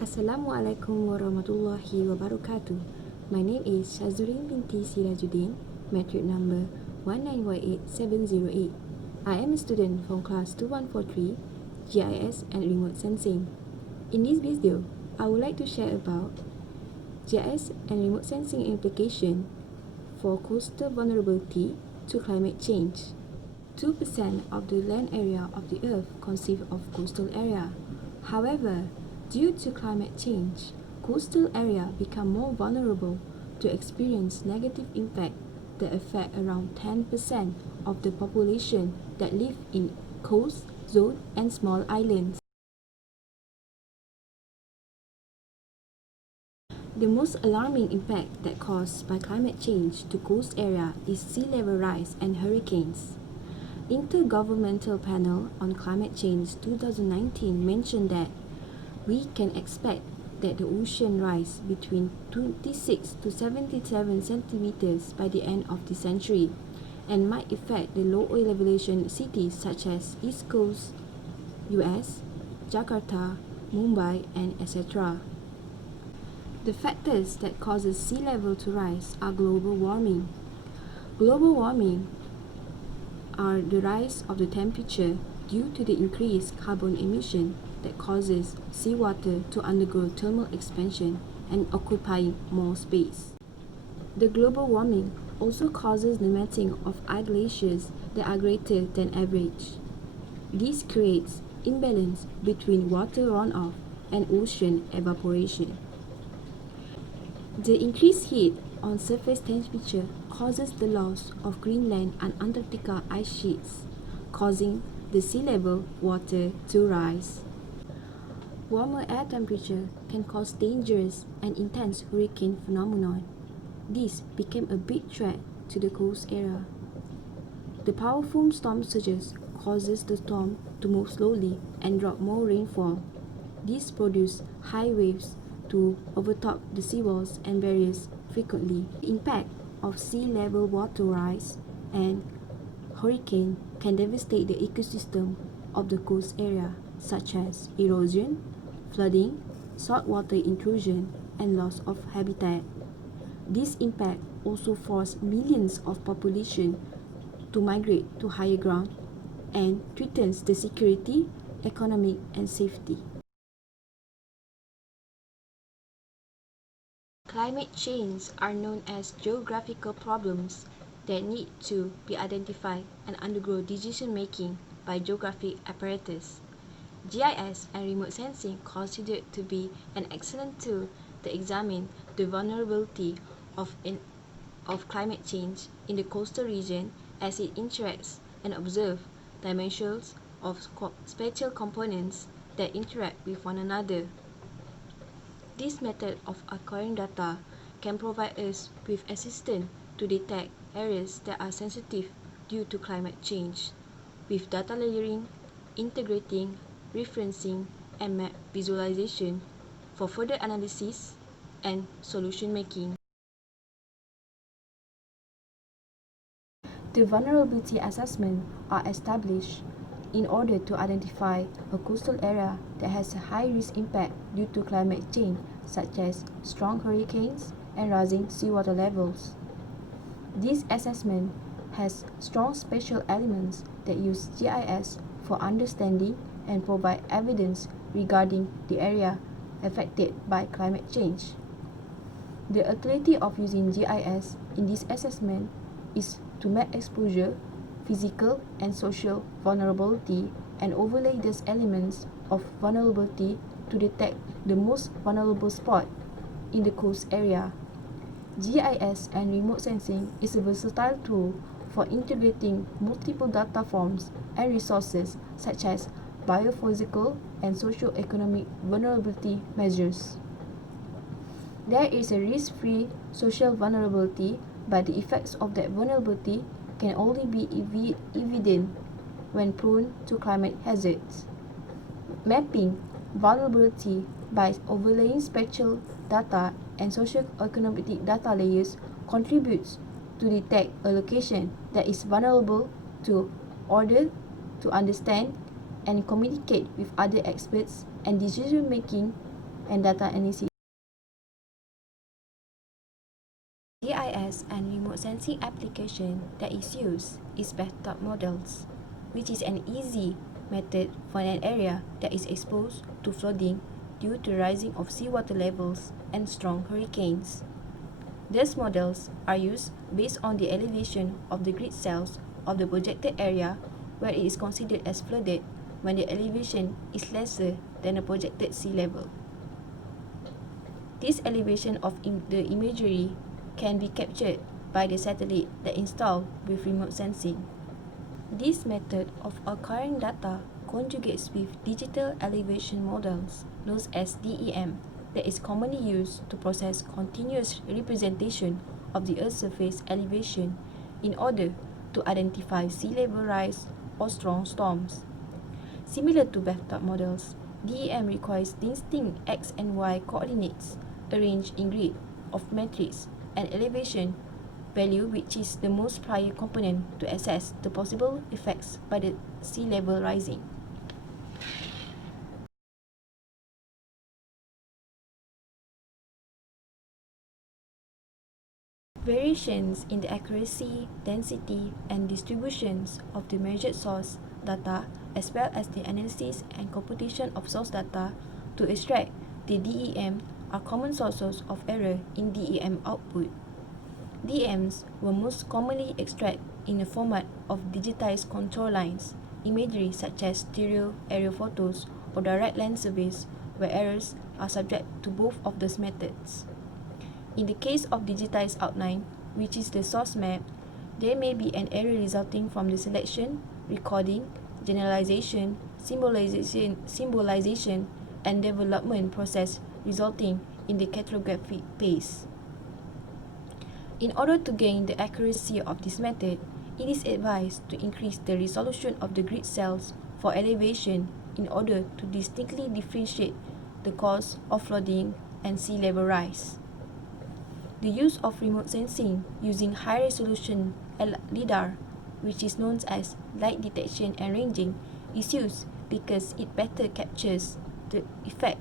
Assalamualaikum warahmatullahi wabarakatuh. My name is SHAZNUREEN binti SIRAJUDIN, metric number 1918708. I am a student from class 2143, GIS and Remote Sensing. In this video, I would like to share about GIS and Remote Sensing implication for coastal vulnerability to climate change. 2% of the land area of the Earth consists of coastal area. However, due to climate change, coastal area become more vulnerable to experience negative impact that affect around 10% of the population that live in coast zone and small islands. The most alarming impact that caused by climate change to coast area is sea level rise and hurricanes. Intergovernmental Panel on Climate Change 2019 mentioned that we can expect that the ocean rise between 26 to 77 centimeters by the end of the century and might affect the low oil elevation cities such as East Coast, US, Jakarta, Mumbai, and etc. The factors that causes sea level to rise are global warming. Global warming are the rise of the temperature due to the increased carbon emission that causes seawater to undergo thermal expansion and occupying more space. The global warming also causes the melting of ice glaciers that are greater than average. This creates imbalance between water runoff and ocean evaporation. The increased heat on surface temperature causes the loss of Greenland and Antarctica ice sheets, causing the sea level water to rise. Warmer air temperature can cause dangerous and intense hurricane phenomenon. This became a big threat to the coast area. The powerful storm surges causes the storm to move slowly and drop more rainfall. This produces high waves to overtop the seawalls and barriers frequently. The impact of sea level water rise and hurricane can devastate the ecosystem of the coast area, such as erosion, flooding, saltwater intrusion, and loss of habitat. This impact also forces millions of population to migrate to higher ground and threatens the security, economic, and safety. Climate change are known as geographical problems that need to be identified and undergo decision-making by geographic apparatus. GIS and remote sensing considered to be an excellent tool to examine the vulnerability of climate change in the coastal region as it interacts and observes dimensions of spatial components that interact with one another. This method of acquiring data can provide us with assistance to detect areas that are sensitive due to climate change, with data layering, integrating, referencing, and map visualization for further analysis and solution making. The vulnerability assessment are established in order to identify a coastal area that has a high-risk impact due to climate change, such as strong hurricanes and rising seawater levels. This assessment has strong spatial elements that use GIS for understanding and provide evidence regarding the area affected by climate change. The utility of using GIS in this assessment is to map exposure, physical and social vulnerability, and overlay these elements of vulnerability to detect the most vulnerable spot in the coast area. GIS and remote sensing is a versatile tool for integrating multiple data forms and resources such as biophysical and socio-economic vulnerability measures. There is a risk-free social vulnerability, but the effects of that vulnerability can only be evident when prone to climate hazards. Mapping vulnerability by overlaying spatial data and socio-economic data layers contributes to detect a location that is vulnerable to order to understand and communicate with other experts and decision-making and data analysis. GIS and remote sensing application that is used is bathtub models, which is an easy method for an area that is exposed to flooding due to rising of seawater levels and strong hurricanes. These models are used based on the elevation of the grid cells of the projected area where it is considered as flooded when the elevation is lesser than the projected sea level. This elevation of the imagery can be captured by the satellite that installed with remote sensing. This method of acquiring data conjugates with digital elevation models, known as DEM, that is commonly used to process continuous representation of the Earth's surface elevation in order to identify sea level rise or strong storms. Similar to bathtub models, DEM requires distinct X and Y coordinates arranged in grid of matrix and elevation value, which is the most prior component to assess the possible effects by the sea level rising. Variations in the accuracy, density, and distributions of the measured source data, as well as the analysis and computation of source data to extract the DEM, are common sources of error in DEM output. DEMs were most commonly extracted in the format of digitized control lines, imagery such as stereo aerial photos or direct land surveys, where errors are subject to both of those methods. In the case of digitized outline, which is the source map, there may be an error resulting from the selection, recording, generalization, symbolization, and development process resulting in the cartographic phase. In order to gain the accuracy of this method, it is advised to increase the resolution of the grid cells for elevation in order to distinctly differentiate the cause of flooding and sea level rise. The use of remote sensing using high-resolution LiDAR, which is known as light detection and ranging, is used because it better captures the effect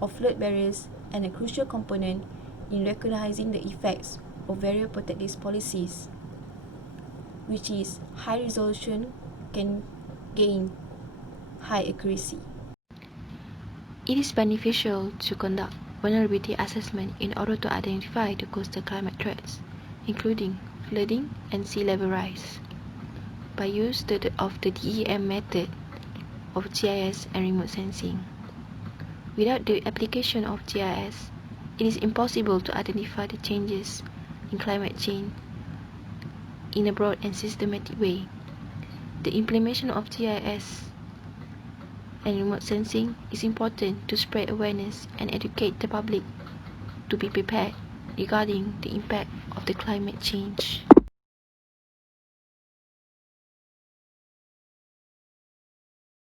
of flood barriers and a crucial component in recognizing the effects of various protective policies, which is high resolution can gain high accuracy. It is beneficial to conduct vulnerability assessment in order to identify the coastal climate threats, including flooding and sea level rise. By use of the DEM method of GIS and remote sensing. Without the application of GIS, it is impossible to identify the changes in climate change in a broad and systematic way. The implementation of GIS and remote sensing is important to spread awareness and educate the public to be prepared regarding the impact of the climate change.